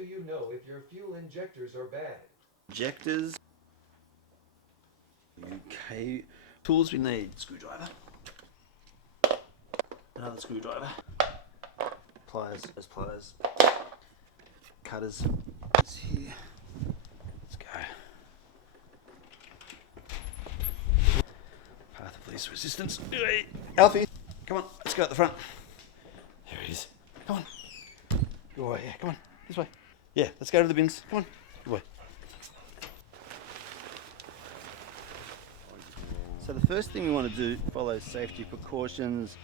do you know if your fuel injectors are bad? Injectors. Okay. Tools we need: screwdriver, another screwdriver, pliers, those pliers, cutters. It's here. Let's go. Path of least resistance. Alfie, come on, let's go at the front. There he is. Come on. Good boy, yeah, come on. This way. Yeah, let's go to the bins. Come on. Good boy. So the first thing we want to do, follow safety precautions.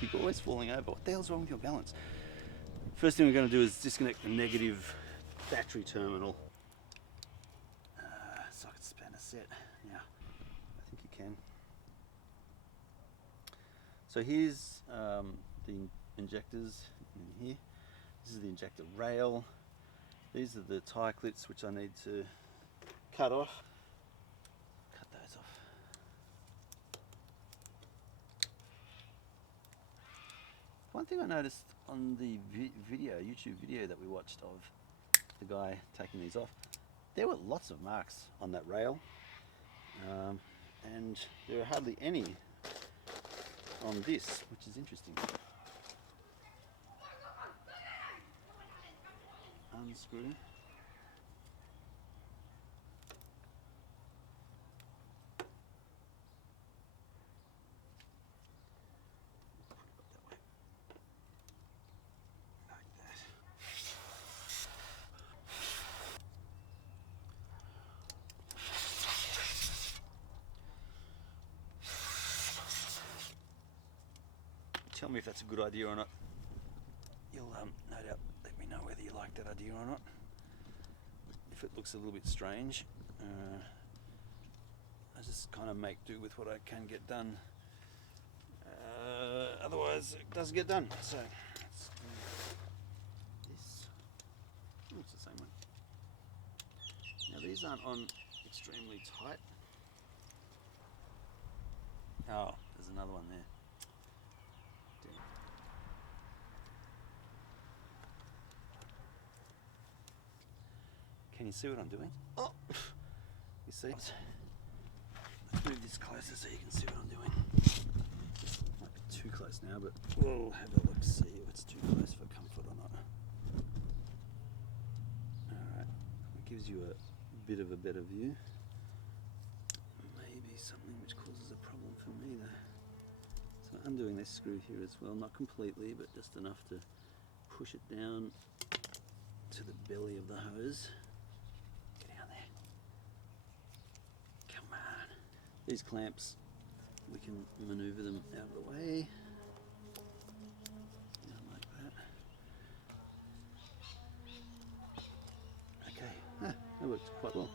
You're always falling over. What the hell's wrong with your balance? First thing we're going to do is disconnect the negative battery terminal. Socket spanner set. Yeah, I think you can. So here's the injectors in here. This is the injector rail. These are the tie clips which I need to cut off. Cut those off. One thing I noticed on the YouTube video that we watched of the guy taking these off, there were lots of marks on that rail, and there are hardly any on this, which is interesting. Unscrew. Tell me if that's a good idea or not. You'll no doubt let me know whether you like that idea or not. If it looks a little bit strange, I just kind of make do with what I can get done. Otherwise, it doesn't get done. So let's do this. Oh, it's the same one. Now these aren't on extremely tight. Oh, there's another one there. Can you see what I'm doing? Oh, you see? Let's move this closer so you can see what I'm doing. Might be too close now, but we'll have a look, see if it's too close for comfort or not. Alright, it gives you a bit of a better view. Maybe something which causes a problem for me though. So undoing this screw here as well, not completely, but just enough to push it down to the belly of the hose. These clamps, we can maneuver them out of the way, like that. Okay, that works quite well.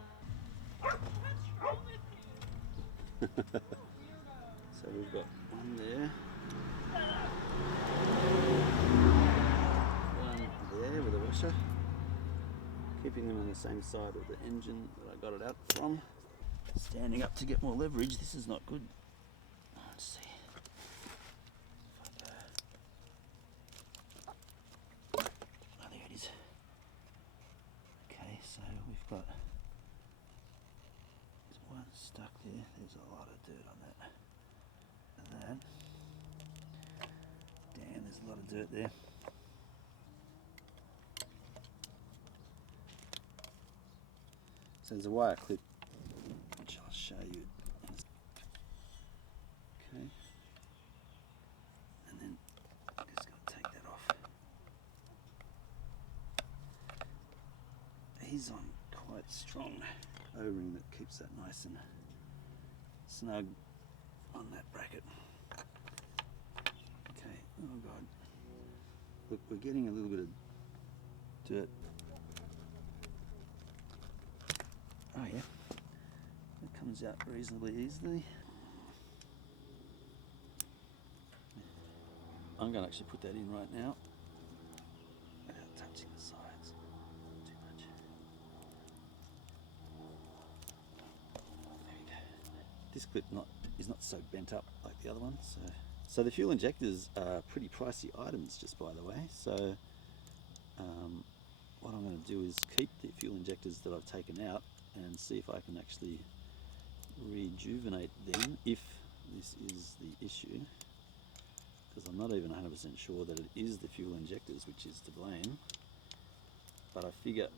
So we've got one there, one there with a washer, keeping them on the same side of the engine that I got it out from. Standing up to get more leverage, this is not good. Let's see. Oh, there it is. Okay, so we've got there's one stuck there. There's a lot of dirt on that. And that. Damn, there's a lot of dirt there. So there's a wire clip, which I'll show you. Okay. And then I'm just going to take that off. He's on quite strong O-ring that keeps that nice and snug on that bracket. Okay, oh god. Look, we're getting a little bit of dirt. Oh yeah, it comes out reasonably easily. I'm going to actually put that in right now without touching the sides too much. There we go. This clip is not so bent up like the other one, so So the fuel injectors are pretty pricey items, just by the way. So what I'm going to do is keep the fuel injectors that I've taken out and see if I can actually rejuvenate them if this is the issue, because I'm not even 100% sure that it is the fuel injectors which is to blame, but I figure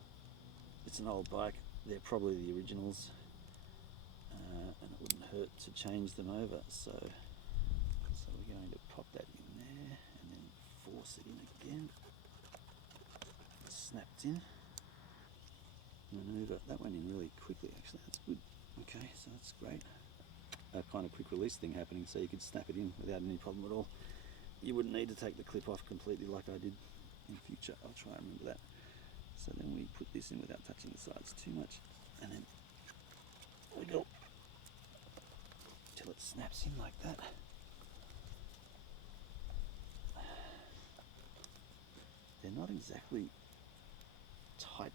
it's an old bike, they're probably the originals, and it wouldn't hurt to change them over. So we're going to pop that in there and then force it in again. Snapped in. Maneuver that went in really quickly, actually. That's good. Okay, so that's great. A kind of quick release thing happening, so you could snap it in without any problem at all. You wouldn't need to take the clip off completely like I did in future. I'll try and remember that. So then we put this in without touching the sides too much, and then wiggle till it snaps in like that. They're not exactly tight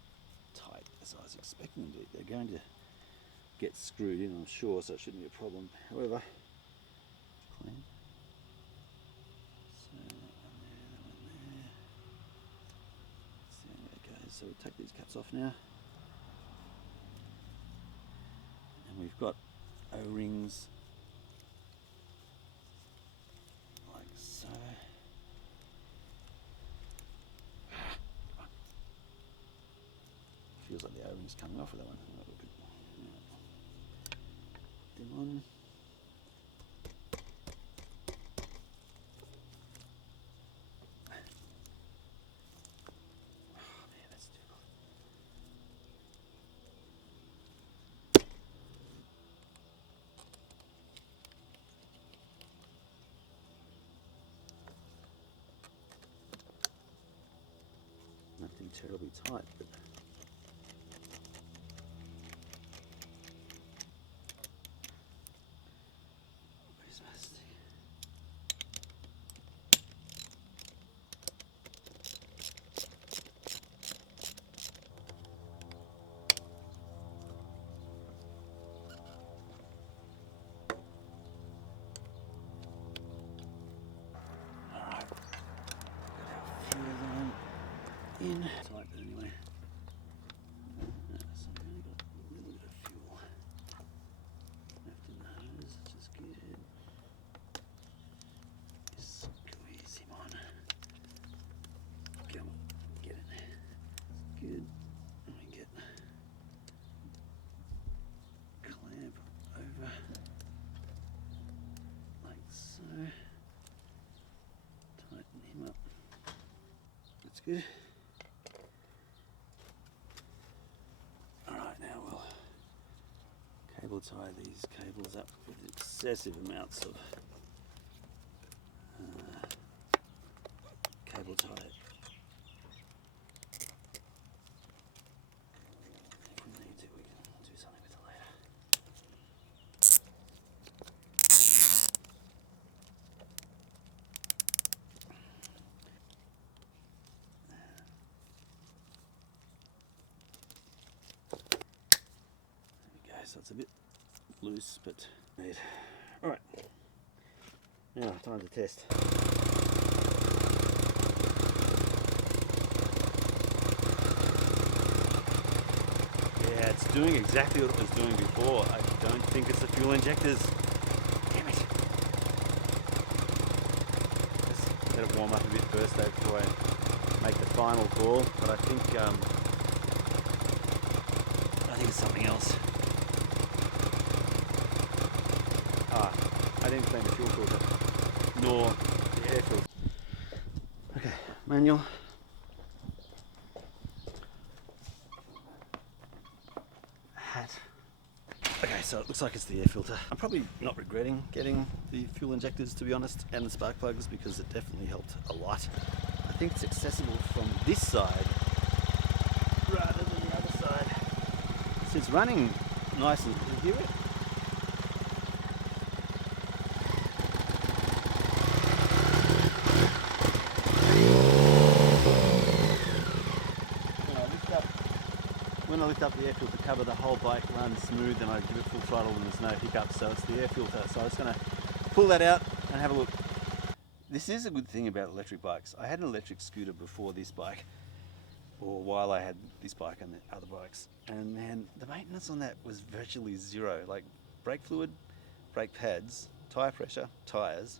as I was expecting them to be. They're going to get screwed in, I'm sure, so it shouldn't be a problem. However, clean. So that one there. See how it goes. So we'll take these caps off now. And we've got O-rings like so. Feels like the O-ring's coming off with that one. Them on. Oh man, that's difficult. Nothing terribly tight, but in. Tight anyway. So we've only got a little bit of fuel left in the hose, which is good. Squeeze him on. Come on, get it. Good. And we get clamp over like so. Tighten him up. That's good. Cable tie these cables up with excessive amounts of cable tie. If we need to, we can do something with it later. There we go, so it's a bit loose, but neat. Alright, now time to test. Yeah, it's doing exactly what it was doing before. I don't think it's the fuel injectors. Damn it. Let's let it warm up a bit first though before I make the final call, but I think it's something else. I didn't clean the fuel filter, nor the air filter. Okay, manual. Hat. Okay, so it looks like it's the air filter. I'm probably not regretting getting the fuel injectors, to be honest, and the spark plugs, because it definitely helped a lot. I think it's accessible from this side rather than the other side. So it's running nice and, you hear it? When I lift up the air filter cover, the whole bike runs smooth and I give it full throttle and there's no hiccups, so it's the air filter. So I'm just going to pull that out and have a look. This is a good thing about electric bikes. I had an electric scooter before this bike, or while I had this bike and the other bikes, and man, the maintenance on that was virtually zero. Like brake fluid, brake pads, tyre pressure, tyres.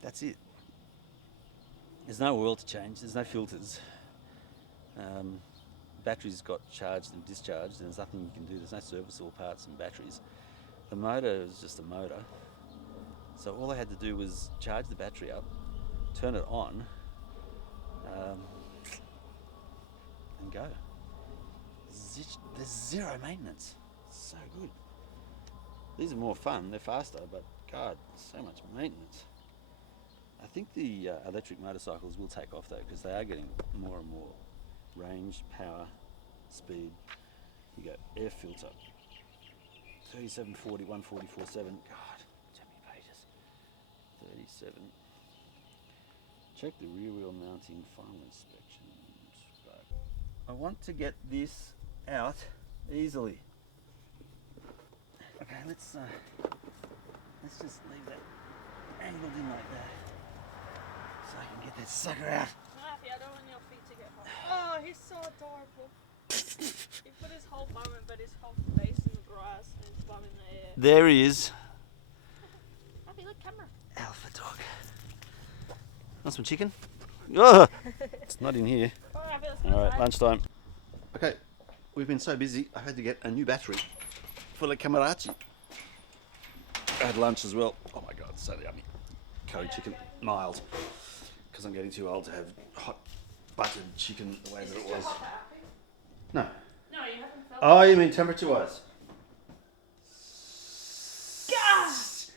That's it. There's no oil to change, there's no filters. Batteries got charged and discharged, and there's nothing you can do. There's no serviceable parts and batteries. The motor is just a motor. So all I had to do was charge the battery up, turn it on, and go. There's zero maintenance. It's so good. These are more fun, they're faster, but God, so much maintenance. I think the electric motorcycles will take off though, because they are getting more and more range, power, speed. You go air filter, 3740, 144.7. God, so many pages. 37. Check the rear wheel mounting, final inspection. I want to get this out easily. Okay, let's just leave that angled in like that, so I can get that sucker out. Happy, I don't want your feet to get hot. Oh, he's so adorable. He put his whole bum in, but his whole face in the grass and his bum in the air. There he is. Happy, look, camera. Alpha dog. Want some chicken? Oh, it's not in here. Oh, Happy, let's go All right, inside. lunchtime. Okay, we've been so busy, I had to get a new battery for the Camarachi. I had lunch as well. Oh my God, so yummy. Curry chicken, mild. Because I'm getting too old to have hot buttered chicken the way that it was. No. No, you haven't felt Oh, you mean temperature-wise? Gas!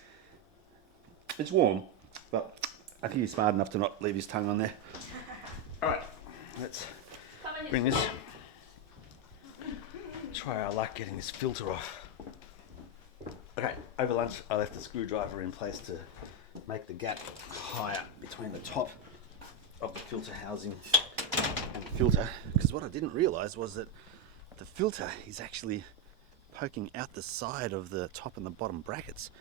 It's warm, but I think he's smart enough to not leave his tongue on there. All right, let's bring this. Try our luck getting this filter off. Okay, over lunch I left the screwdriver in place to make the gap higher between the top of the filter housing and the filter, because what I didn't realise was that the filter is actually poking out the side of the top and the bottom brackets.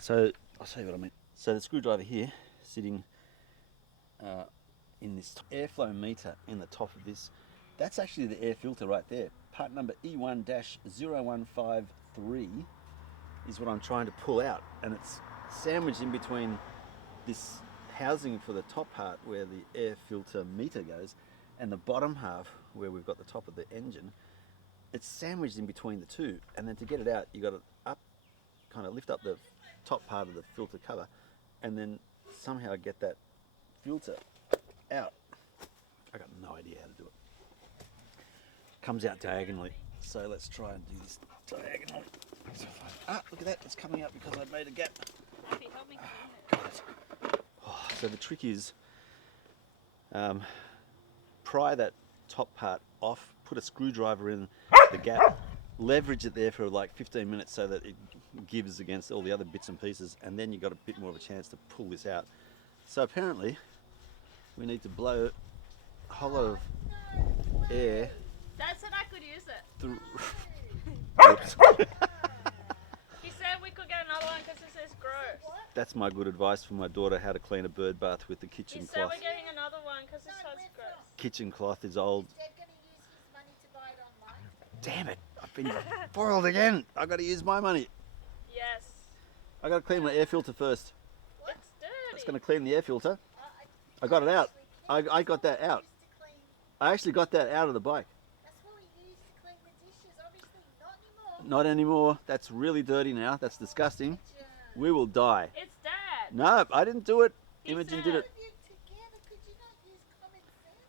So I'll show you what I mean. So the screwdriver here sitting in this airflow meter in the top of this, that's actually the air filter right there. Part number E1-0153 is what I'm trying to pull out, and it's sandwiched in between this housing for the top part where the air filter meter goes and the bottom half where we've got the top of the engine. It's sandwiched in between the two, and then to get it out you got to kind of lift up the top part of the filter cover and then somehow get that filter out. I got no idea how to do it. Comes out diagonally, so let's try and do this diagonally. Ah, look at that, it's coming out because I made a gap. Happy, help me Got it. Oh, so the trick is pry that top part off, put a screwdriver in the gap, leverage it there for like 15 minutes so that it gives against all the other bits and pieces, and then you've got a bit more of a chance to pull this out. So apparently we need to blow a whole lot of air Dad said I could use it. through. He said we could get another one because this is gross. That's my good advice for my daughter, how to clean a bird bath with the He kitchen said cloth. we're getting another one because this one's gross. Kitchen cloth is old. Dad gonna use his money to buy it online? Damn it, I've been foiled again. I've got to use my money. Yes. I've got to clean my air filter first. It's dirty. It's going to clean the air filter. I got it out. I got that out. I actually got that out of the bike. That's what we use to clean the dishes, obviously not anymore. Not anymore. That's really dirty now. That's disgusting. We will die. It's Dad. No, I didn't do it. He Imogen said- did it. If you're together, could you not use common sense?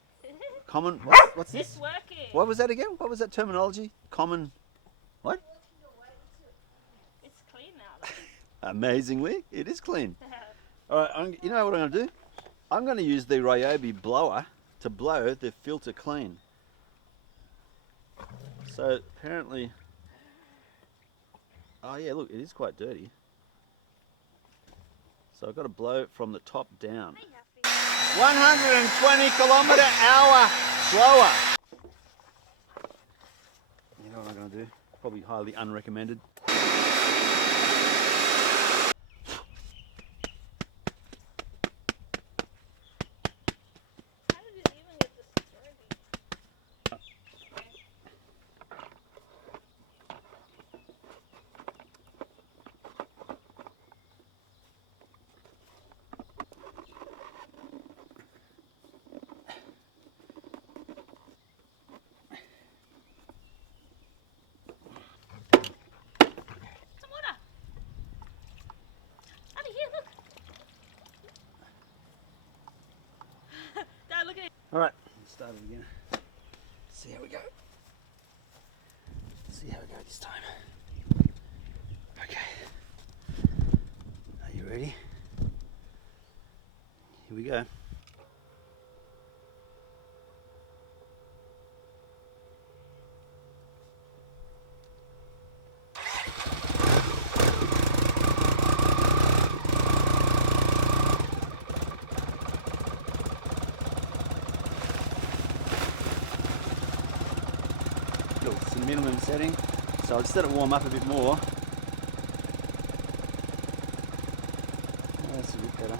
Common. What's It's this? working. What was that again? What was that terminology? Common. What? Walking away with it. It's clean now. Though. Amazingly, it is clean. All right, you know what I'm going to do? I'm going to use the Ryobi blower to blow the filter clean. So apparently, oh yeah, look, it is quite dirty. So I've got to blow it from the top down. 120 km/h slower. You know what I'm going to do? Probably highly unrecommended. Alright, let's start it again. See how we go. See how we go this time. Okay. Are you ready? Here we go. It's the minimum setting, so I'll just let it warm up a bit more. Oh, that's a bit better.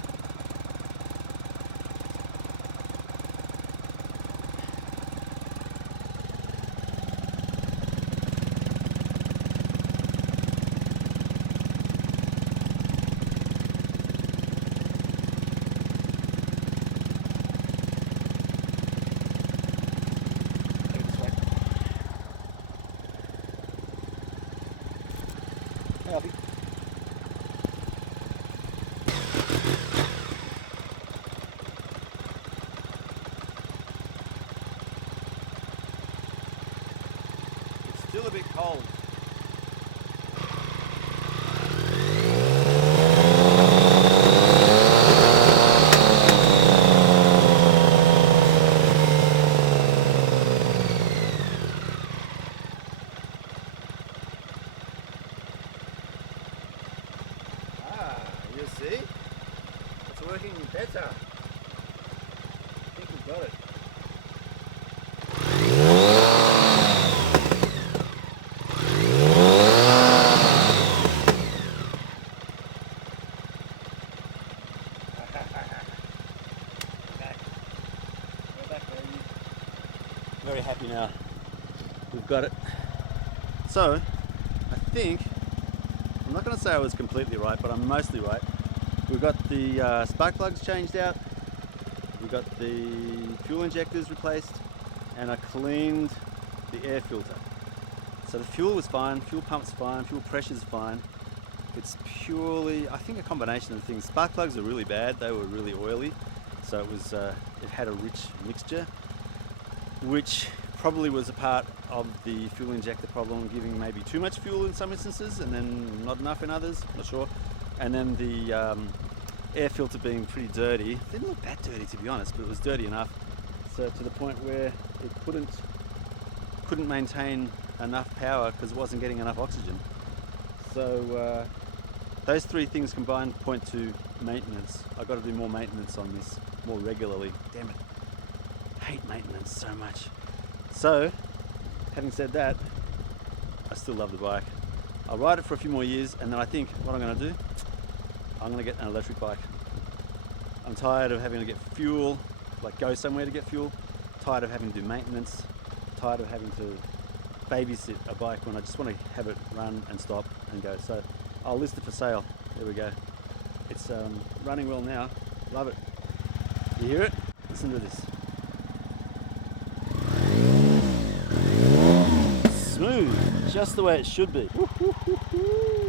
Alfie. It's still a bit cold. You see? It's working better. I think we've got it. We're back, baby. Very happy now. We've got it. So, I think, I'm not going to say I was completely right, but I'm mostly right. We've got the spark plugs changed out, we've got the fuel injectors replaced, and I cleaned the air filter. So the fuel was fine, fuel pump's fine, fuel pressure's fine. It's purely, I think, a combination of things. Spark plugs are really bad, they were really oily, so it was it had a rich mixture, which probably was a part of the fuel injector problem, giving maybe too much fuel in some instances and then not enough in others, not sure. And then the air filter being pretty dirty. It didn't look that dirty, to be honest, but it was dirty enough, so to the point where it couldn't maintain enough power because it wasn't getting enough oxygen. So those three things combined point to maintenance. I've got to do more maintenance on this more regularly. Damn it, I hate maintenance so much. So, having said that, I still love the bike. I'll ride it for a few more years, and then I think what I'm going to do, I'm going to get an electric bike. I'm tired of having to get fuel, like go somewhere to get fuel, tired of having to do maintenance, tired of having to babysit a bike when I just want to have it run and stop and go. So I'll list it for sale. There we go. It's running well now. Love it. You hear it? Listen to this. Smooth, just the way it should be. Woo, woo, woo, woo.